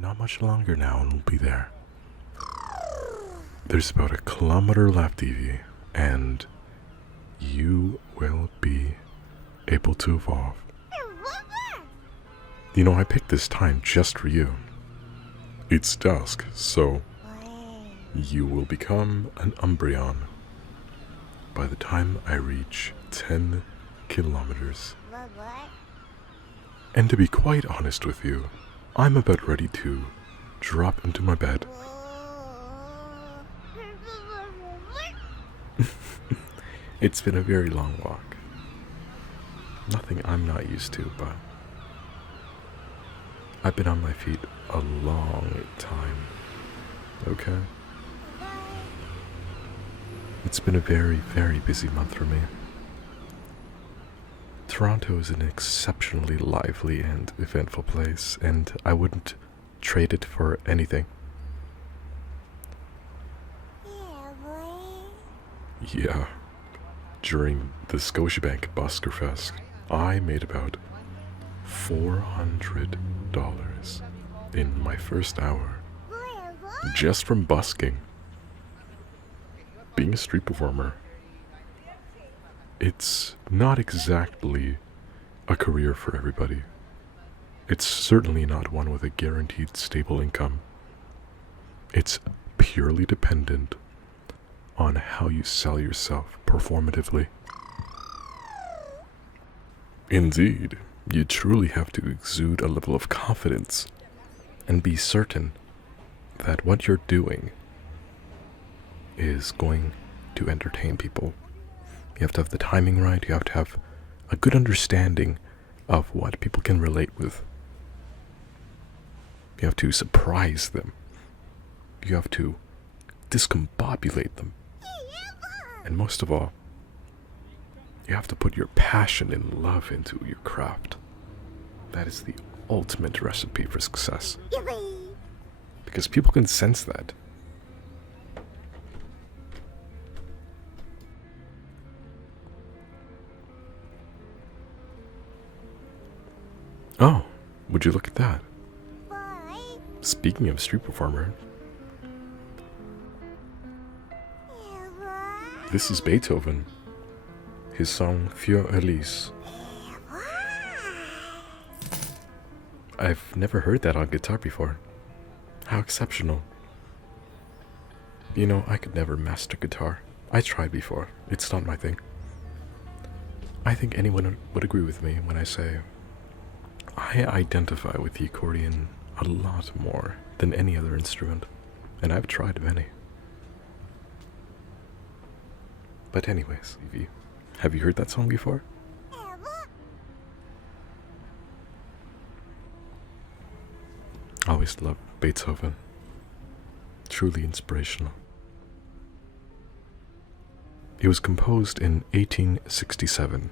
not much longer now and we'll be there. There's about 1 kilometer left, Eevee, and you will be able to evolve. You know, I picked this time just for you. It's dusk, so you will become an Umbreon by the time I reach 10 kilometers. And to be quite honest with you, I'm about ready to drop into my bed. It's been a very long walk. Nothing I'm not used to, but I've been on my feet a long time, okay? It's been a very, very busy month for me. Toronto is an exceptionally lively and eventful place, and I wouldn't trade it for anything. Yeah. During the Scotiabank Busker Fest, I made about $400 in my first hour just from busking. Being a street performer, it's not exactly a career for everybody. It's certainly not one with a guaranteed stable income. It's purely dependent on how you sell yourself performatively. Indeed, you truly have to exude a level of confidence and be certain that what you're doing is going to entertain people. You have to have the timing right, you have to have a good understanding of what people can relate with. You have to surprise them. You have to discombobulate them. And most of all, you have to put your passion and love into your craft. That is the ultimate recipe for success. Because people can sense that. Oh, would you look at that? Speaking of street performer, this is Beethoven. His song Für Elise. I've never heard that on guitar before. How exceptional. You know, I could never master guitar. I tried before. It's not my thing. I think anyone would agree with me when I say I identify with the accordion a lot more than any other instrument, and I've tried many. But anyways, Eevee, have you heard that song before? I always loved Beethoven. Truly inspirational. It was composed in 1867.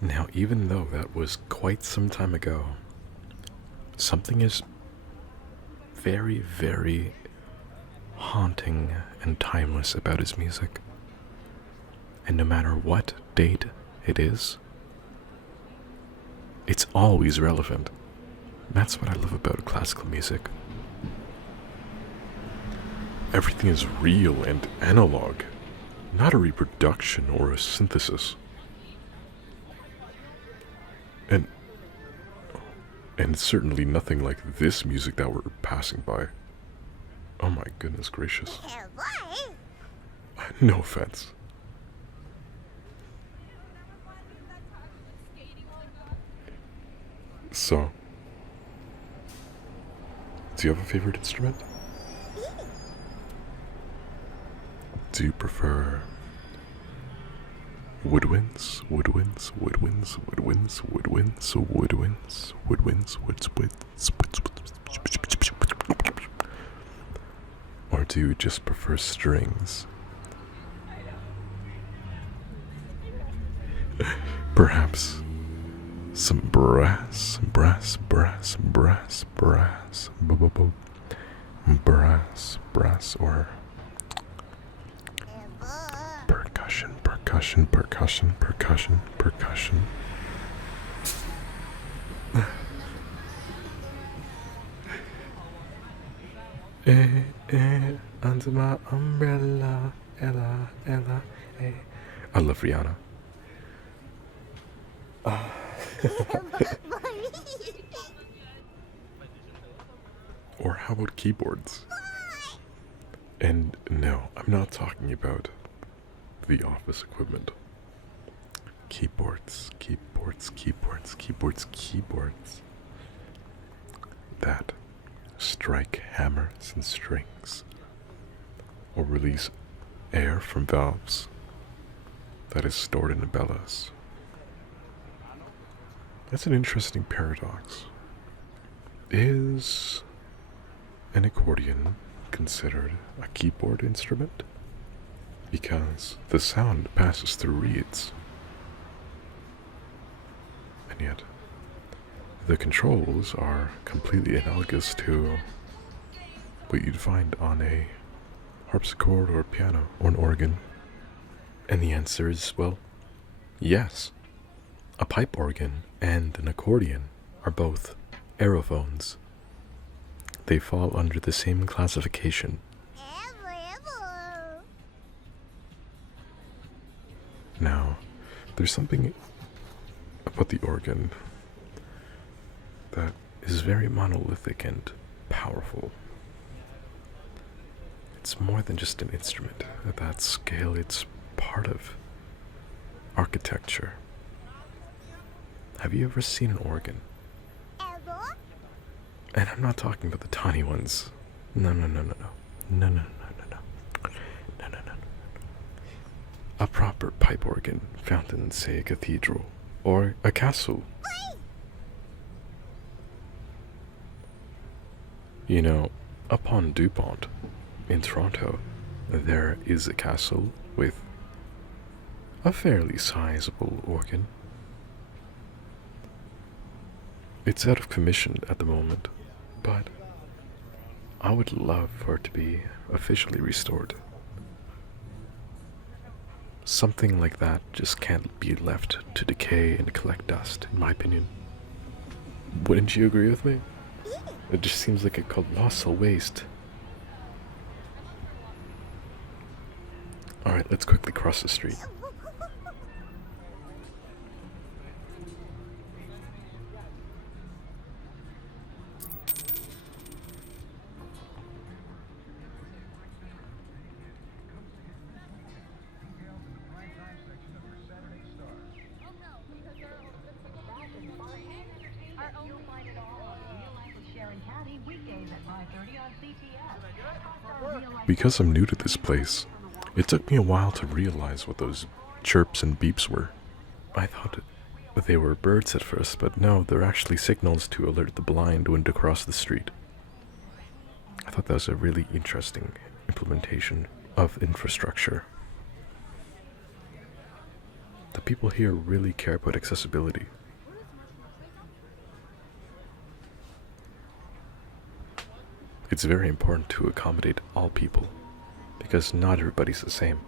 Now, even though that was quite some time ago, something is very, very haunting and timeless about his music. And no matter what date it is, it's always relevant. That's what I love about classical music. Everything is real and analog, not a reproduction or a synthesis. And certainly nothing like this music that we're passing by. Oh my goodness gracious. No offense. So, do you have a favorite instrument? Do you prefer woodwinds, woodwinds, woodwinds, woodwinds, woodwinds, woodwinds, woodwinds, or do you just prefer strings? Perhaps some brass, brass, brass, brass, brass, brass, brass, or percussion, percussion, percussion, percussion, percussion. Under my umbrella, Ella, Ella, eh. I love Rihanna. Or how about keyboards? And no, I'm not talking about the office equipment. Keyboards, keyboards, keyboards, keyboards, keyboards. That strike hammers and strings, or release air from valves that is stored in the bellows. That's an interesting paradox. Is an accordion considered a keyboard instrument? Because the sound passes through reeds. And yet, the controls are completely analogous to what you'd find on a harpsichord or a piano or an organ. And the answer is, well, yes. A pipe organ and an accordion are both aerophones. They fall under the same classification. Now, there's something about the organ that is very monolithic and powerful. It's more than just an instrument. At that scale, it's part of architecture. Have you ever seen an organ? And I'm not talking about the tiny ones. No. A proper pipe organ found in, say, a cathedral or a castle. You know, upon DuPont in Toronto, there is a castle with a fairly sizable organ. It's out of commission at the moment, but I would love for it to be officially restored. Something like that just can't be left to decay and collect dust, in my opinion. Wouldn't you agree with me? It just seems like a colossal waste. Alright, let's quickly cross the street. Because I'm new to this place, it took me a while to realize what those chirps and beeps were. I thought they were birds at first, but no, they're actually signals to alert the blind when to cross the street. I thought that was a really interesting implementation of infrastructure. The people here really care about accessibility. It's very important to accommodate all people, because not everybody's the same.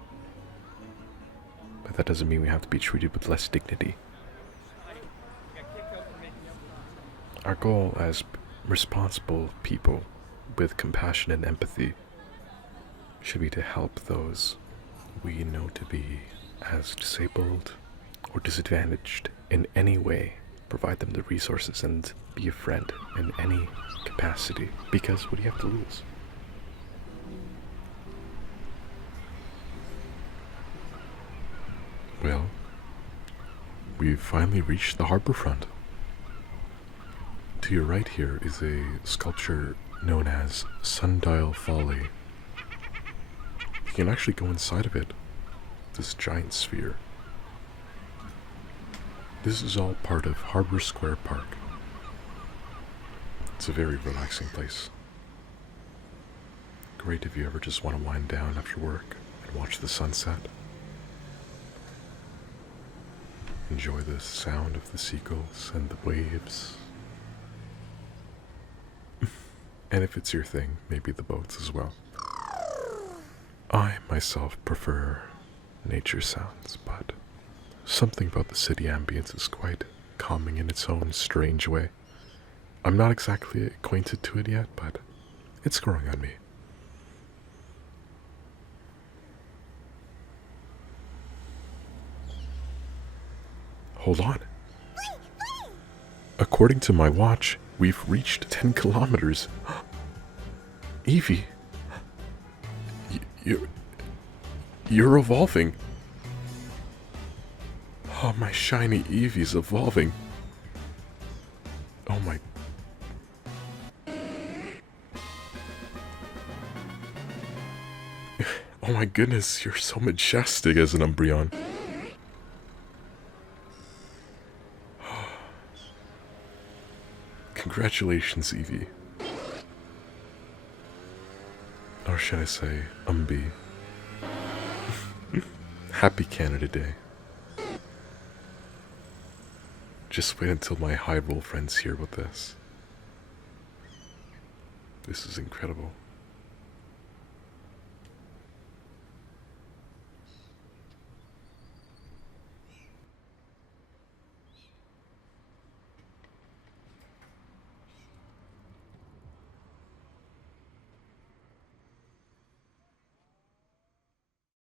But that doesn't mean we have to be treated with less dignity. Our goal as responsible people with compassion and empathy should be to help those we know to be as disabled or disadvantaged in any way, provide them the resources and be a friend in any capacity, because what do you have to lose? Well, we've finally reached the harbor front. To your right here is a sculpture known as Sundial Folly. You can actually go inside of it, this giant sphere. This is all part of Harbor Square Park. It's a very relaxing place. Great if you ever just want to wind down after work and watch the sunset. Enjoy the sound of the seagulls and the waves. And if it's your thing, maybe the boats as well. I myself prefer nature sounds, but something about the city ambience is quite calming in its own strange way. I'm not exactly acquainted to it yet, but it's growing on me. Hold on. According to my watch, we've reached 10 kilometers. Eevee, you're evolving. Oh, my shiny Eevee's evolving. Oh my. Oh my goodness, you're so majestic as an Umbreon. Congratulations, Eevee. Or should I say, Umbi. Happy Canada Day. Just wait until my Hyrule friends hear about this. This is incredible.